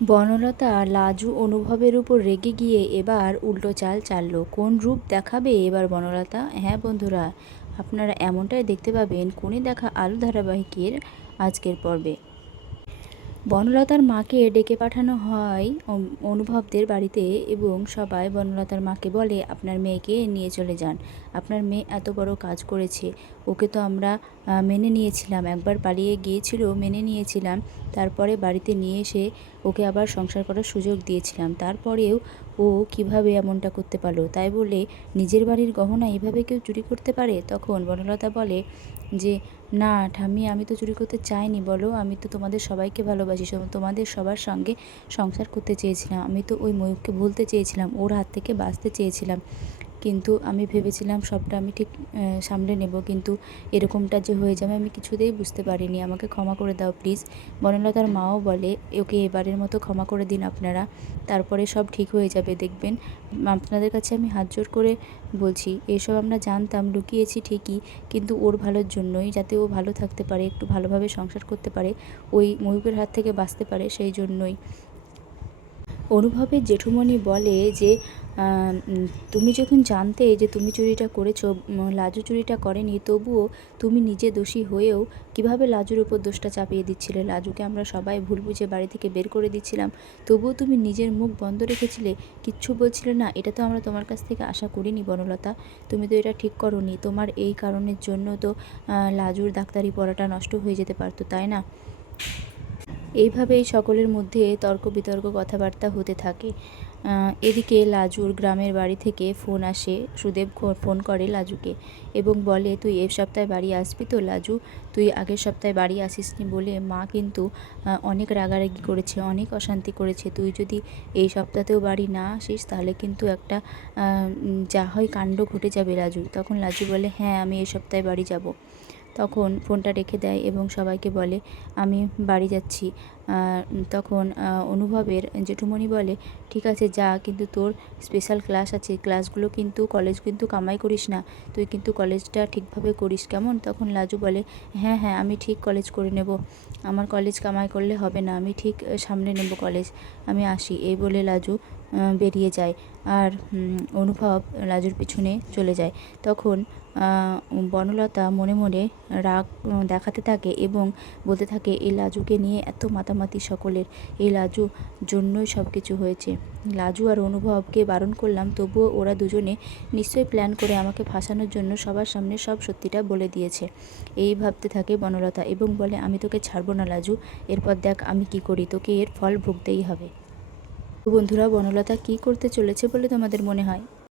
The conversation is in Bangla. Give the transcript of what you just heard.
বনলতা লাজু অনুভবের উপর রেগে গিয়ে এবার উল্টো চাল চাললো। কোন রূপ দেখাবে এবার বনলতা? হ্যাঁ বন্ধুরা, আপনারা এমনটাই দেখতে পাবেন কোণে দেখা আলো ধারাবাহিকের আজকের পর্বে। বনলতার মাকে ডেকে পাঠানো হয় অনুভবদের বাড়িতে এবং সবাই বনলতার মাকে বলে, আপনার মেয়েকে নিয়ে চলে যান। আপনার মেয়ে এত বড় কাজ করেছে, ওকে তো আমরা মেনে নিয়েছিলাম, একবার পালিয়ে গিয়েছিল, মেনে নিয়েছিলাম, তারপরে বাড়িতে নিয়ে এসে ওকে আবার সংসার করার সুযোগ দিয়েছিলাম, তারপরেও ও কিভাবে এমনটা করতে পারলো? তাই বলে নিজের বাড়ির গহনা এভাবে কেউ চুরি করতে পারে? তখন বনলতা বলে যে, না ঠাম্মি, আমি তো চুরি করতে চাইনি, বলো, আমি তো তোমাদের সবাইকে ভালোবাসি, তোমাদের সবার সঙ্গে সংসার করতে চেয়েছিলাম, আমি তো ওই ময়ূরকে ভুলতে চেয়েছিলাম, ওর হাত থেকে বাঁচতে চেয়েছিলাম, কিন্তু আমি ভেবেছিলাম সবটা আমি ঠিক সামলে নেব, কিন্তু এরকমটা যে হয়ে যাবে আমি কিছুতেই বুঝতে পারিনি, আমাকে ক্ষমা করে দাও প্লিজ। বনলতার মাও বলে, ওকে এবারের মতো ক্ষমা করে দিন আপনারা, তারপরে সব ঠিক হয়ে যাবে, দেখবেন। আপনাদের কাছে আমি হাত জোড় করে বলছি, এসব আমরা জানতাম, লুকিয়েছি ঠিকই, কিন্তু ওর ভালোর জন্যই, যাতে ও ভালো থাকতে পারে, একটু ভালোভাবে সংসার করতে পারে, ওই ময়ূকের হাত থেকে বাঁচতে পারে, সেই জন্যই। অনুভবের জেঠুমণি বলে যে, তুমি যখন জানতে যে তুমি চুরিটা করেছো, লাজু চুরিটা করেনি, তবুও তুমি নিজে দোষী হয়েও কিভাবে লাজুর উপর দোষটা চাপিয়ে দিচ্ছিলে? লাজুকে আমরা সবাই ভুল বুঝে বাড়ি থেকে বের করে দিচ্ছিলাম, তবুও তুমি নিজের মুখ বন্ধ রেখেছিলে, কিচ্ছু বলছিলে না। এটা তো আমরা তোমার কাছ থেকে আশা করিনি বনলতা, তুমি তো এটা ঠিক করোনি, তোমার এই কারণের জন্য তো লাজুর ডাক্তারি পড়াটা নষ্ট হয়ে যেতে পারতো, তাই না? এইভাবেই সকলের মধ্যে তর্ক বিতর্ক কথাবার্তা হতে থাকে। এদিকে লাজুর গ্রামের বাড়ি থেকে ফোন আসে। সুদেব ফোন করে লাজুকে এবং বলে, তুই এ সপ্তাহে বাড়ি আসবি তো লাজু? তুই আগের সপ্তাহে বাড়ি আসিসনি বলে মা কিন্তু অনেক রাগারাগি করেছে, অনেক অশান্তি করেছে। তুই যদি এই সপ্তাহতেও বাড়ি না আসিস তাহলে কিন্তু একটা যা হয় কাণ্ড ঘটে যাবে লাজু। তখন লাজু বলে, হ্যাঁ আমি এই সপ্তাহে বাড়ি যাব। তখন ফোনটা রেখে দেয় এবং সবাইকে বলে, আমি বাড়ি যাচ্ছি। তখন অনুভবের জেঠুমণি বলে, ঠিক আছে যা, কিন্তু তোর স্পেশাল ক্লাস আছে, ক্লাসগুলো কিন্তু, কলেজ কিন্তু কামাই করিস না, তুই কিন্তু কলেজটা ঠিকভাবে করিস, কেমন? তখন লাজু বলে, হ্যাঁ হ্যাঁ আমি ঠিক কলেজ করে নেব, আমার কলেজ কামাই করলে হবে না, আমি ঠিক সামনে নেব কলেজ, আমি আসি। এই বলে লাজু বেরিয়ে যায় আর অনুভব লাজুর পিছনে চলে যায়। তখন বনলতা মনে মনে রাগ দেখাতে থাকে এবং বলতে থাকে, এই লাজুকে নিয়ে এত মাতামাতি সকলের, এই লাজু জন্যই সব কিছু হয়েছে। লাজু আর অনুভবকে বারণ করলাম, তবুও ওরা দুজনে নিশ্চয়ই প্ল্যান করে আমাকে ফাঁসানোর জন্য সবার সামনে সব সত্যিটা বলে দিয়েছে। এই ভাবতে থাকে বনলতা এবং বলে, আমি তোকে ছাড়বো না লাজু, এরপর দেখ আমি কি করি, তোকে এর ফল ভুগতেই হবে। বন্ধুরা, বনলতা কি করতে চলেছে বলে তোমাদের মনে হয়?